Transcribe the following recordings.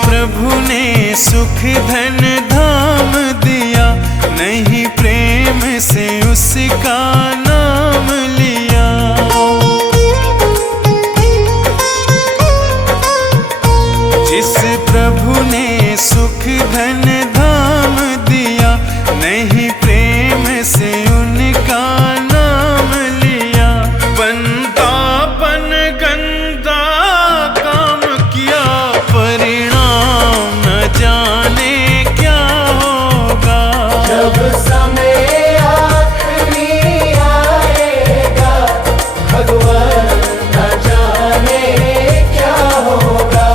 प्रभु ने सुख धन धाम दिया, नहीं प्रेम से उसका नाम लिया। जिस प्रभु ने सुख धन धाम दिया, नहीं प्रेम से उनका नाम लिया। बंदापन गंदा काम किया, परिणाम न जाने क्या होगा। जब समय आखिरी आएगा, भगवान न जाने क्या होगा।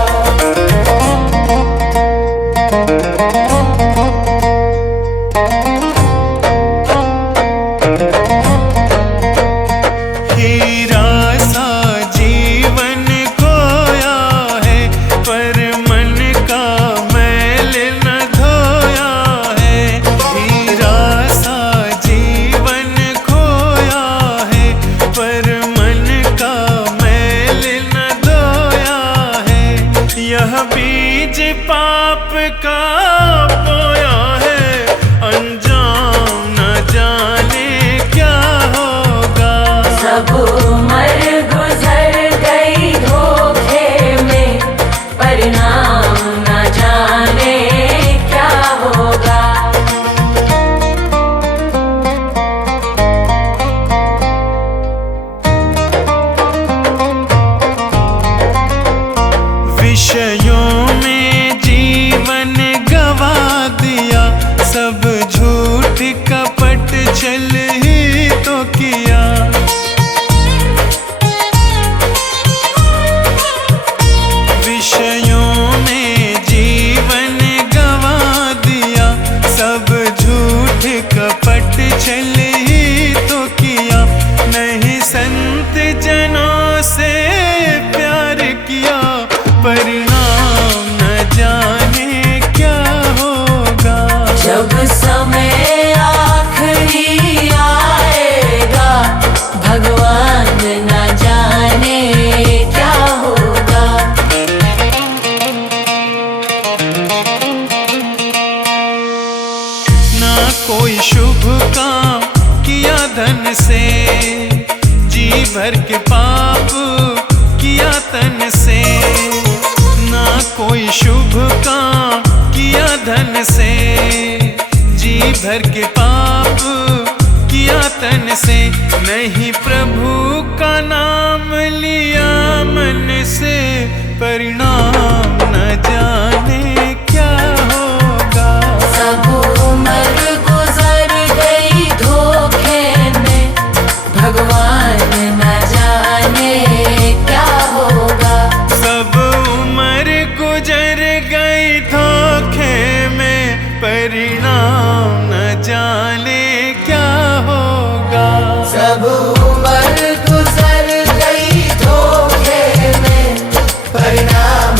हीरा सा जीवन खोया है, पर मन का मैल न धोया है। हीरा सा जीवन खोया है, पर मन का मैल न धोया है। यह बीज पाप का बोया है, अंजाम न जाने क्या होगा। सब उम्र गुजर गई धोखे में, परिणाम न जाने क्या होगा। विषयों में जीवन गवा दिया, सब झूठ कपट छल ही तो किया। विषयों में जीवन गवा दिया, सब झूठ कपट छल ही तो किया। नहीं संत जनों से प्यार किया, परिणाम न जाने क्या होगा। जब समय आखिरी आएगा, भगवान न जाने क्या होगा। ना कोई शुभ काम किया धन से, जी भर के पाप किया तन से। ना कोई शुभ काम किया धन से, जी भर के पाप किया तन से। नहीं प्रभु का नाम लिया मन से, परिणाम न जाने क्या होगा। सब उम्र गुजर गई धोखे में, भगवान न जाने क्या होगा। सब उम्र गुजर गई धोखे में, परिणाम न जाने क्या होगा। सब उम्र गुजर गई धोखे में, परिणाम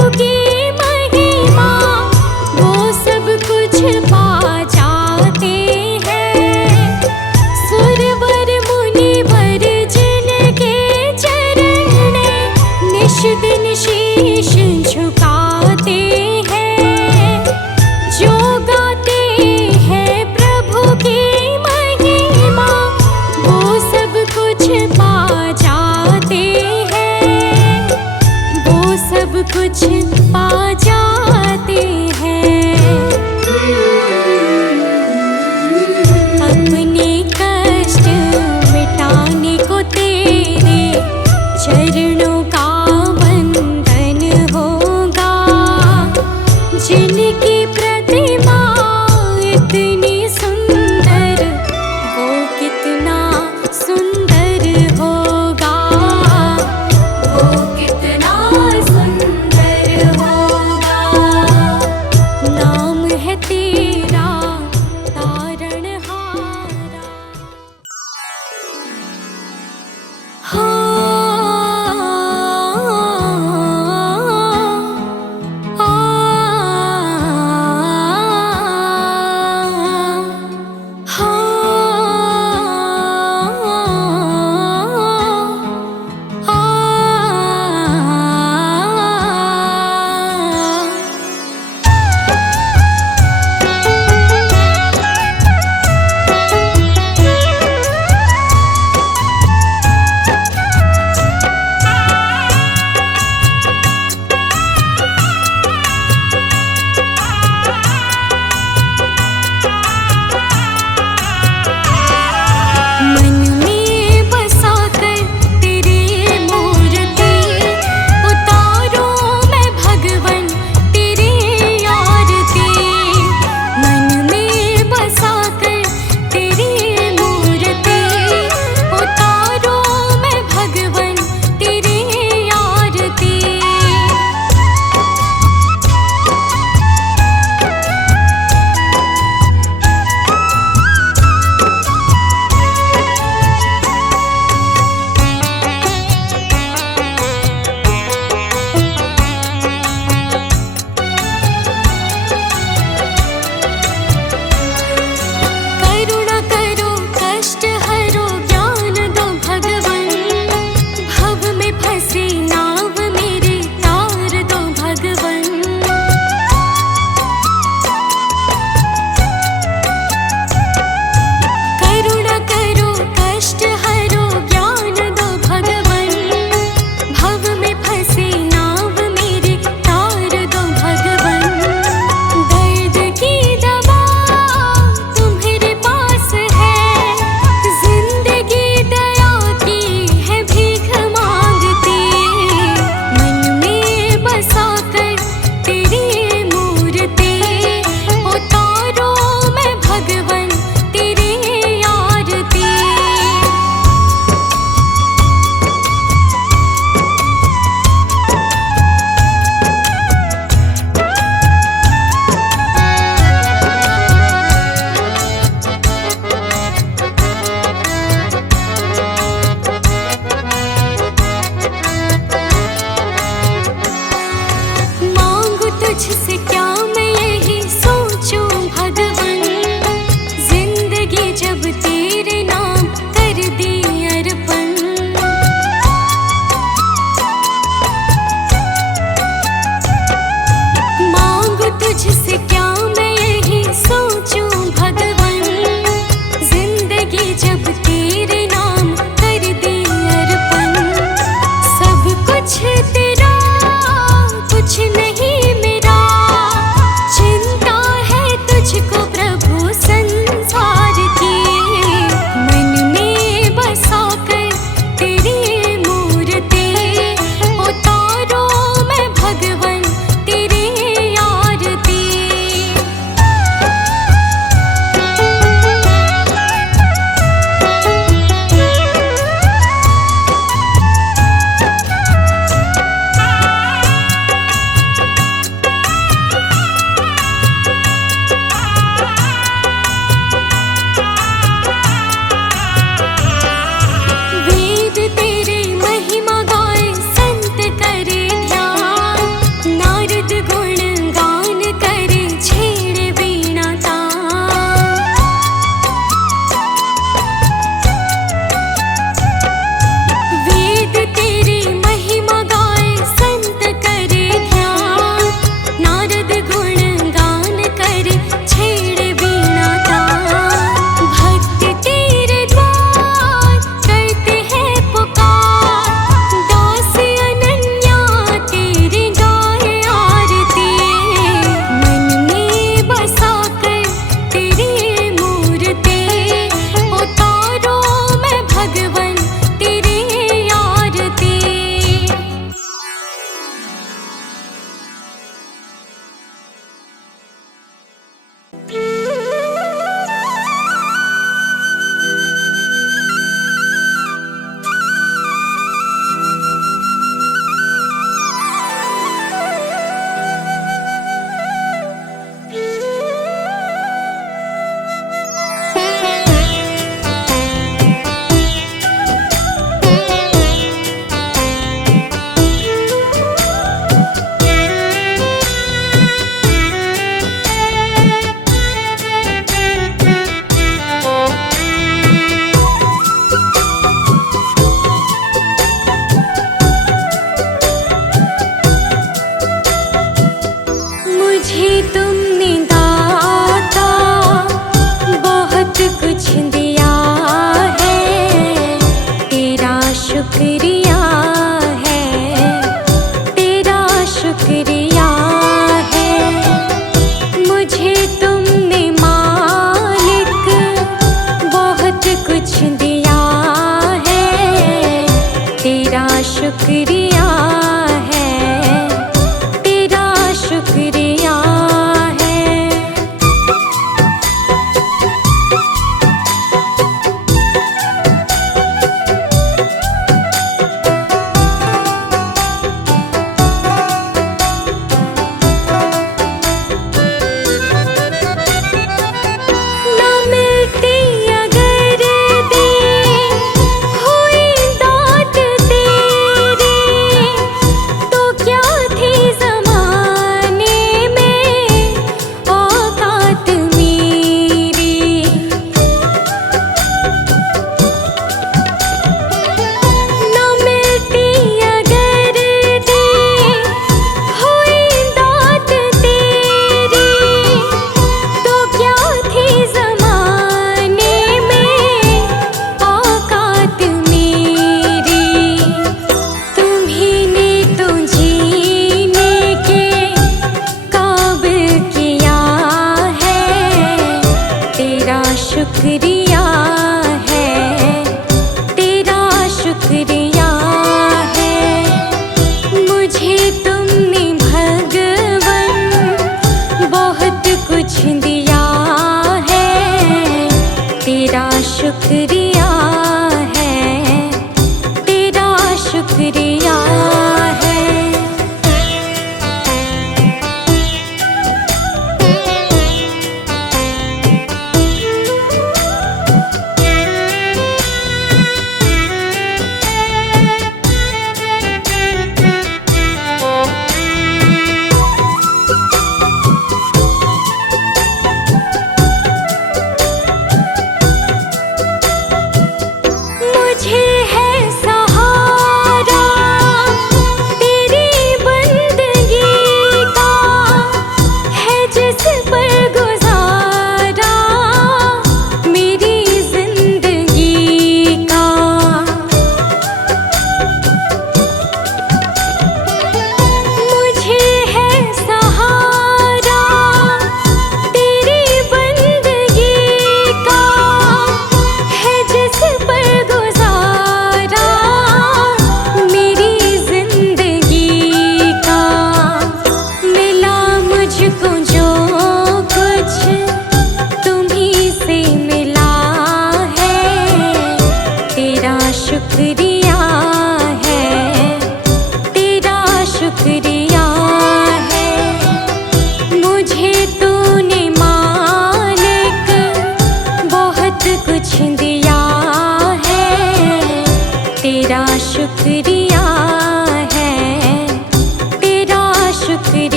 प्रभु की महिमा वो सब कुछ पा जाते हैं। सुरवर मुनिवर जिनके चरण में निश दिन शीश झुकाते हैं। जो गाते हैं प्रभु की महिमा वो सब कुछ पा जाते हैं। वो सब कुछ पा जाते हैं। अपने कष्ट मिटाने को तेरे चरणों का बंधन होगा। जिनकी प्रतिमा इतनी सुंदर वो कितना सुंदर होगा। वो कितना सुंदर होगा। नाम है तेरा तारणहारा। मन में बसाकर तेरी मूर्ति उतारूं मैं भगवन तेरी आरती। मन में बसाकर तेरी मूर्ति उतारूं मैं भगवन तेरी आरती। करुणा करो कष्ट हरो ज्ञान दो भगवन। भव में फंसी नाव मेरी तार दो भगवन। करुणा करो कष्ट हरो ज्ञान दो भगवन। भव में फंसी नाव मेरी तार दो भगवन। दर्द की दवा तुम्हारे पास है। जिंदगी दया की है भीख मांगती। मन में बसाकर तेरी मूर्ति उतारूं मैं भगवन तेरी आरती। मांगू तुझसे क्या मैं यही सोचूं भगवन। जिंदगी जब तेरे नाम कर दी अर्पण। मांगू तुझसे क्या मैं यही सोचूं भगवन। जिंदगी जब तेरे नाम कर दी अर्पण। सब कुछ तेरा कुछ नहीं मेरा।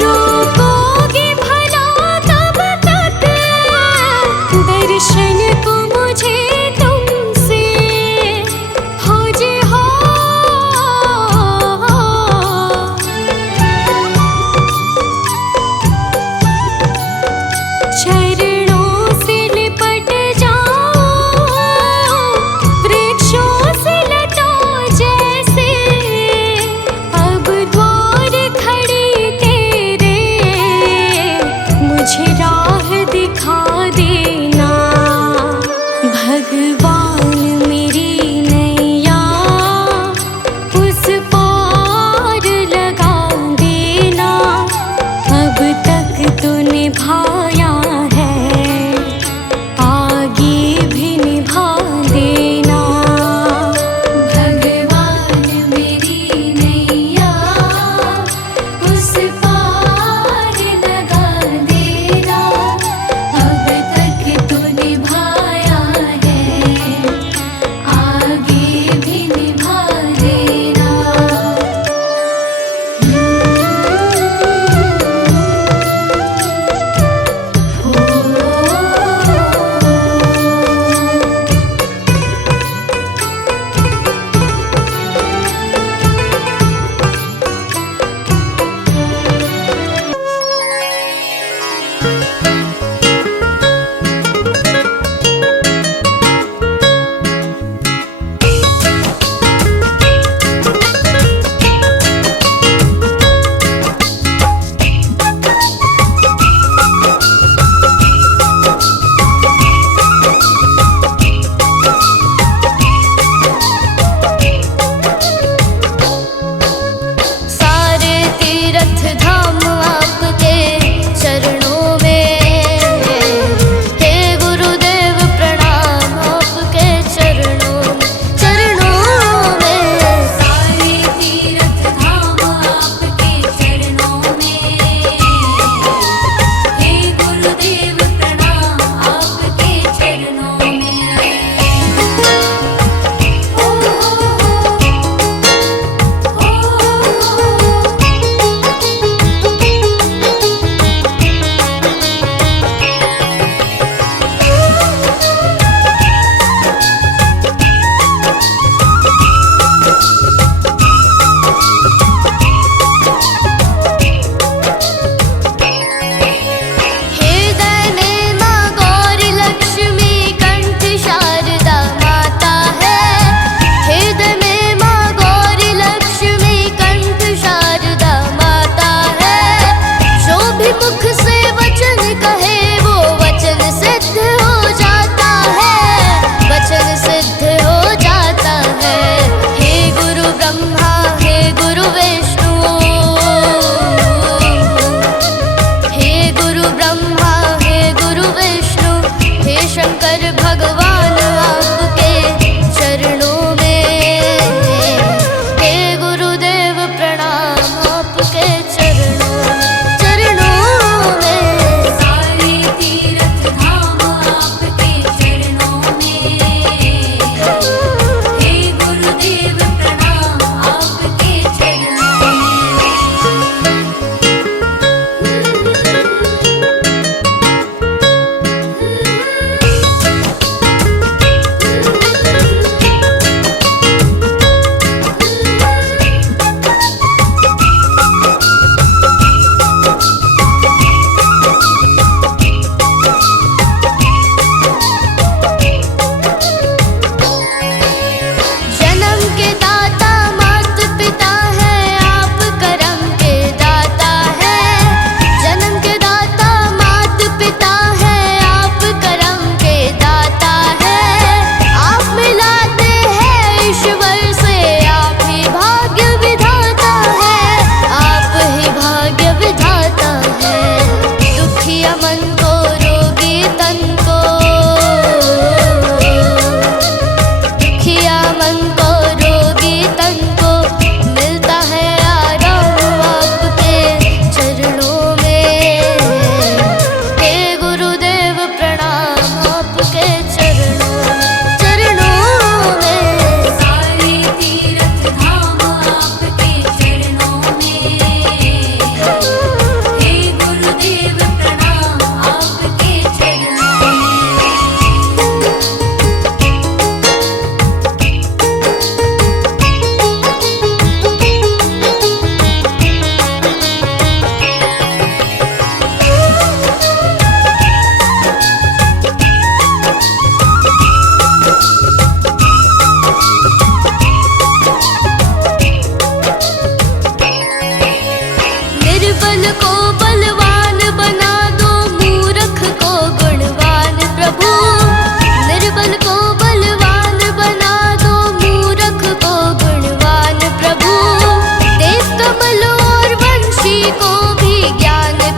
रोकोगे भला कब तक दर्शन को मुझे तुमसे हो जे हो। चरणों से लिपट जाओ वृक्षों से लताओं जैसे अब द्वार खड़ी तेरे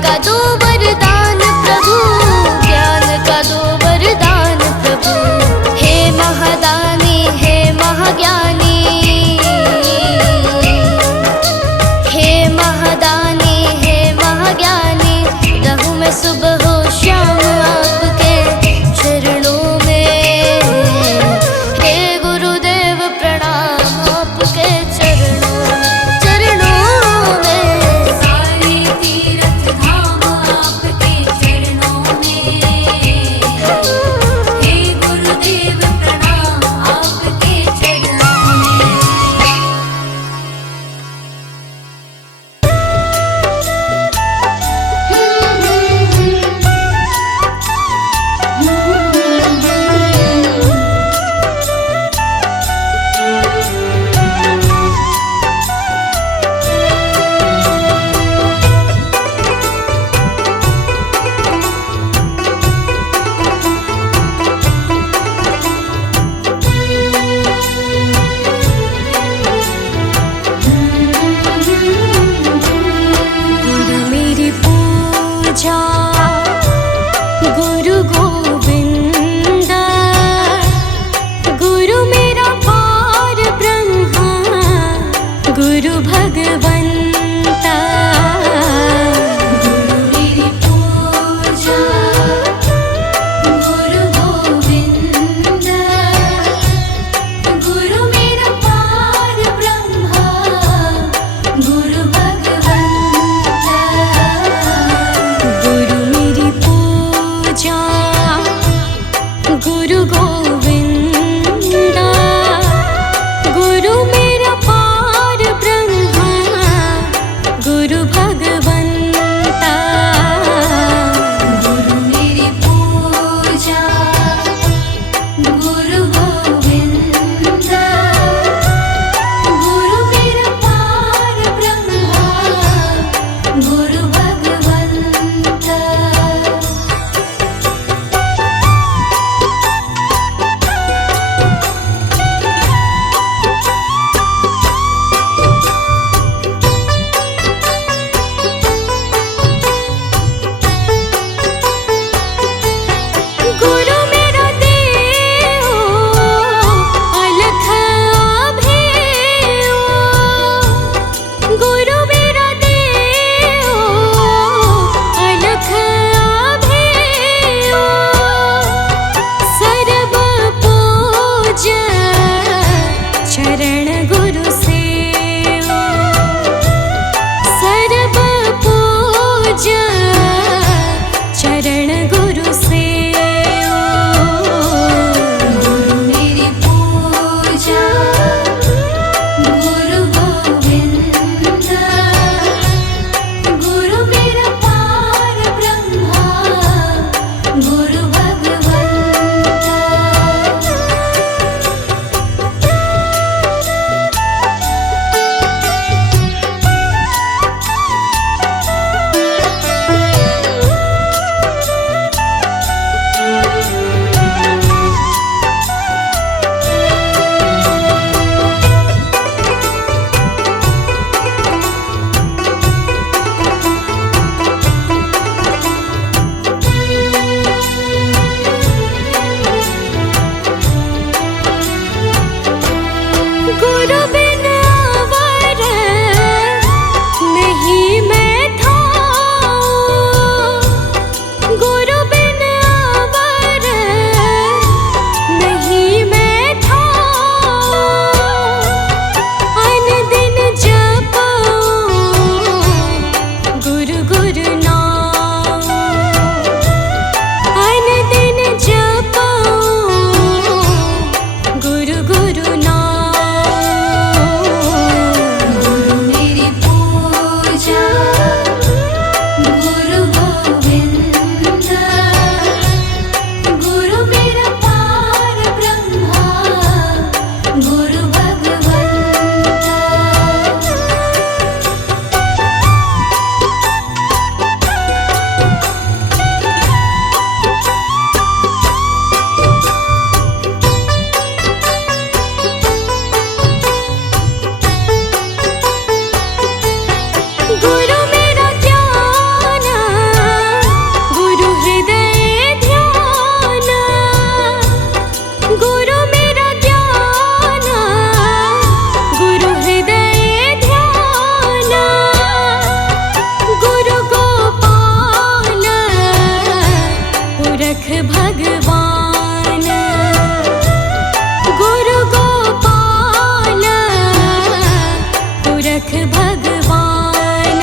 का दो वरदान प्रभु, ज्ञान का दो वरदान प्रभु। हे महादानी हे महाज्ञानी, हे महादानी हे महाज्ञानी, रहूं मैं सुबह हो शाम आपके चरणों में। हे गुरुदेव प्रणाम आपके चरणों में। सारे तीर्थ धाम आपके चरणों में। हे गुरुदेव प्रणाम आपके चरणों में। गुरु मेरी पूजा गुरु गोविंद, गुरु मेरा पार ब्रह्मा गुरु भगवंता। गुरु मेरी पूजा गुरु गोविंद, गुरु मेरा पार ब्रह्मा गुरु भगवंता। गुरु मेरी पूजा गुरु गोविंद, गुरु मेरा पार ब्रह्मा भगवान।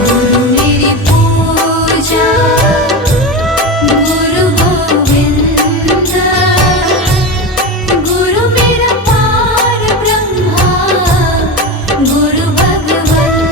गुरु मेरी पूजा गुरु गोविंद, गुरु मेरा पार ब्रह्मा गुरु भगवंत।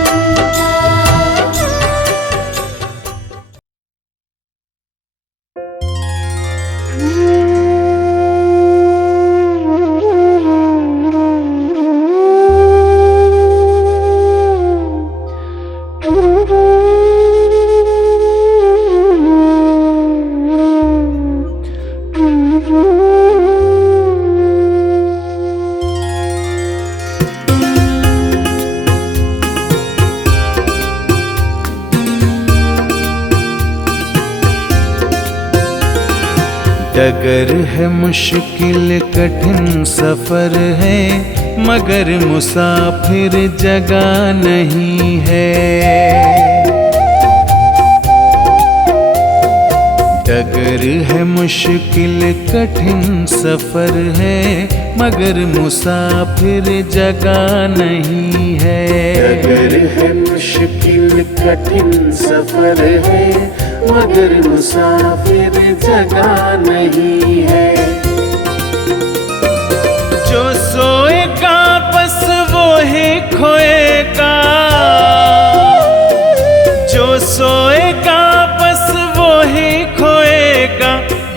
डगर है मुश्किल कठिन सफर है, मगर मुसाफिर जगह नहीं है। डगर है मुश्किल कठिन सफर है, मगर मुसाफिर जगह नहीं है। डगर है मुश्किल कठिन सफर है, मगर मुसाफिर जगह नहीं है। जो सोएगा बस वो ही खोएगा, जो सोएगा बस वो ही खोएगा,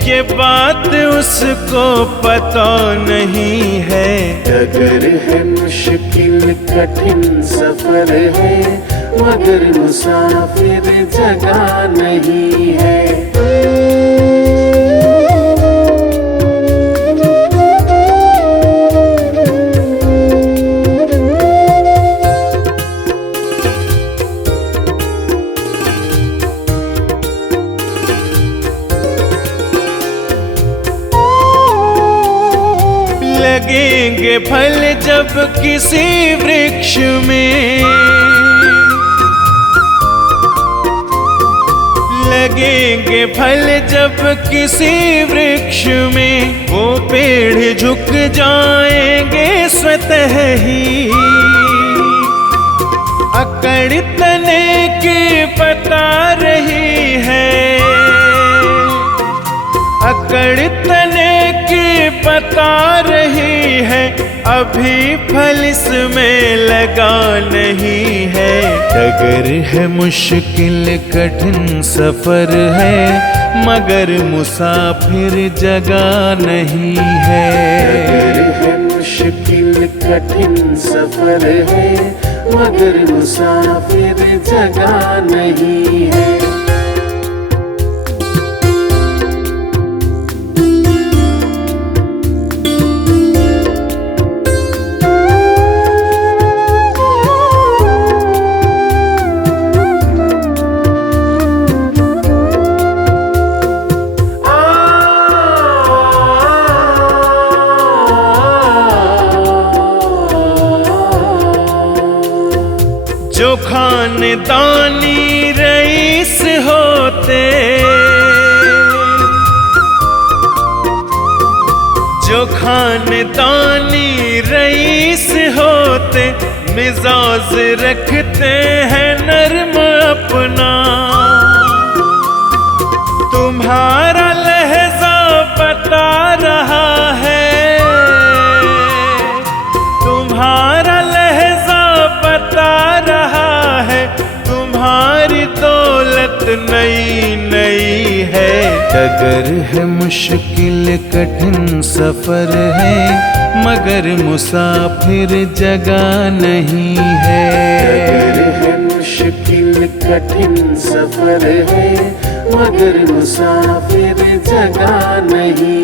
ये बात उसको पता नहीं है। डगर है मुश्किल कठिन सफर है, मगर मुसाफिर जगह नहीं है। लगेंगे फल जब किसी वृक्ष में, लगेंगे फल जब किसी वृक्ष में, वो पेड़ झुक जाएंगे स्वतः ही। अकड़ तने की बता रही है, अकड़ तने की बता रही है, अभी फल इसमें लगा नहीं है। डगर है मुश्किल कठिन सफर है, मगर मुसाफिर जगह नहीं है। डगर है मुश्किल कठिन सफर है, मगर मुसाफिर जगह नहीं है। जो खानदानी रईस होते, जो खानदानी रईस होते, मिजाज रखते हैं नर्म अपना। तुम्हारा लहजा बता रहा है, तुम्हारा लहजा बता रहा है, तुम्हारी दौलत नई नई है। डगर है मुश्किल कठिन सफर है, मगर मुसाफिर जगह नहीं है। डगर है मुश्किल कठिन सफर है, मगर मुसाफिर जगह नहीं